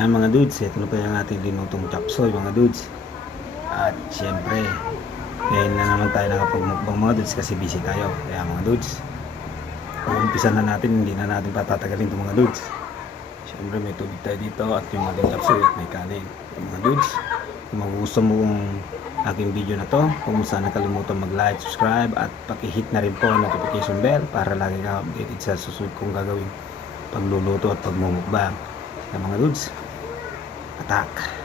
Ayan mga dudes, ito na po yung ating linutong chapsoy mga dudes. At syempre, ngayon na naman tayo nakapagmukbang mga dudes kasi busy tayo. Kaya mga dudes, pag-umpisa na natin, hindi na natin patatagalin ito mga dudes. Syempre may tubig tayo dito at yung ating chapsoy at may kanin. Mga dudes, kung magugustuhan mo ang aking video na to, kung saan nakalimutan mag-like, subscribe at paki-hit na rin po ang notification bell para lagi ka updated sa susunod kong gagawin pagluluto at pagmumukbang. Kaya mga dudes, attack!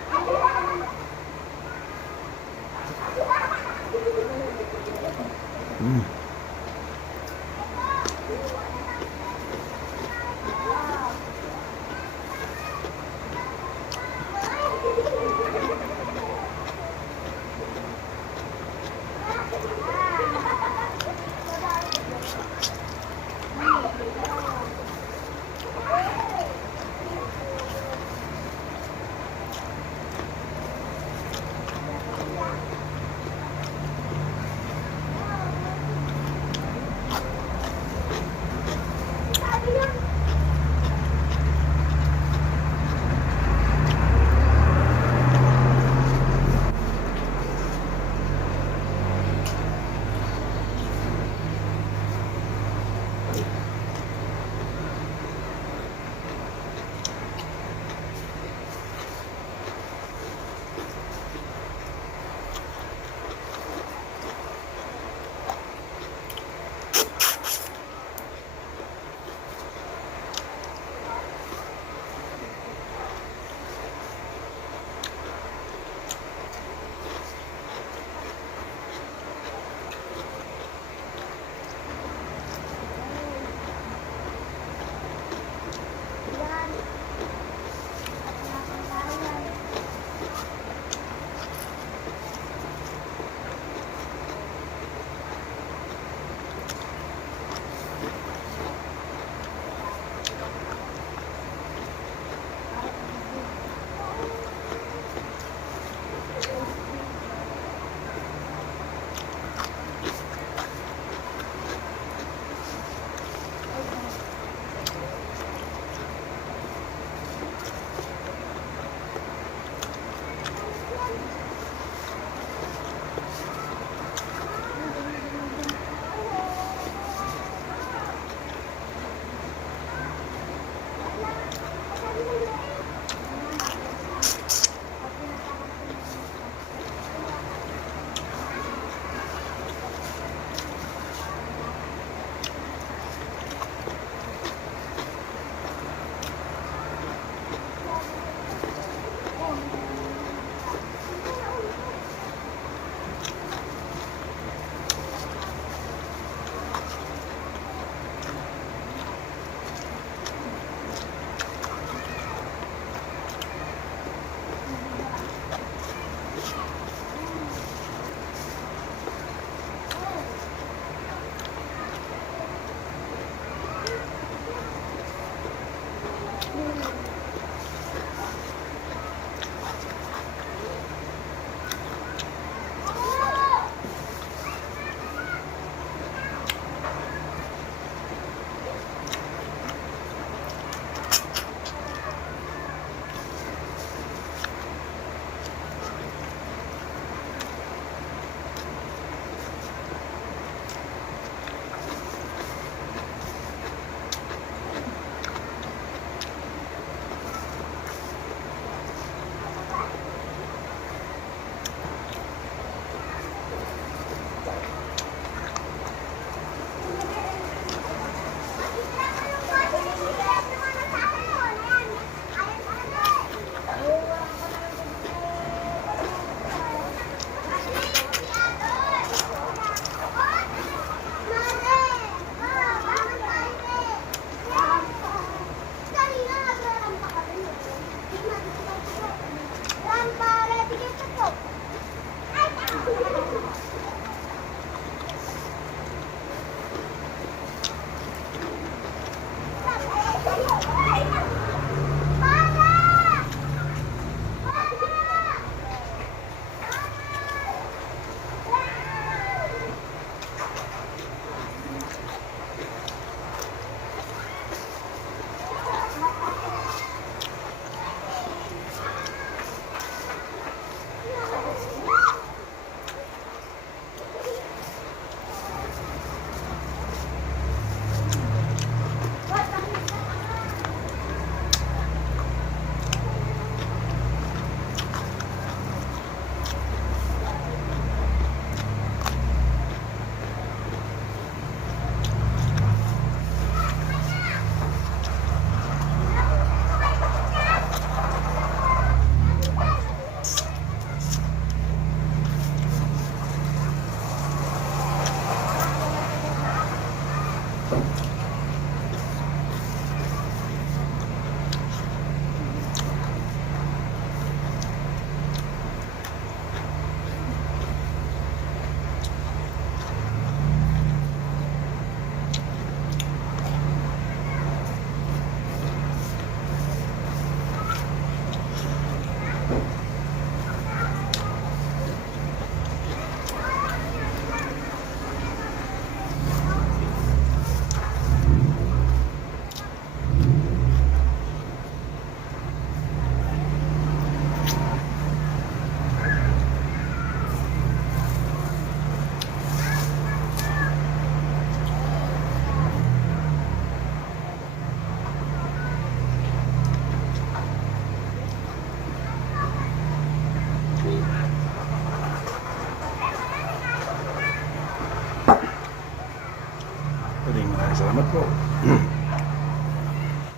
Maraming salamat po.